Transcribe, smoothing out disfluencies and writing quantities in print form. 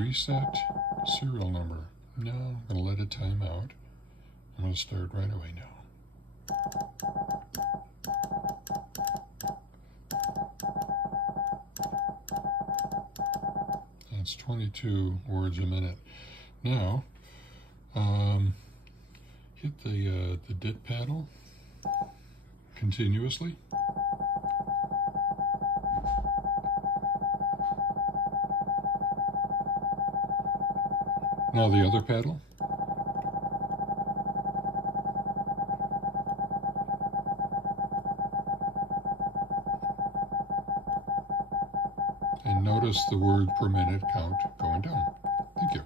reset serial number. No, I'm going to let it time out. I'm going to start right away now. That's 22 words a minute. Now, hit the dit paddle continuously. Now the other paddle. And notice the word per minute count going down. Thank you.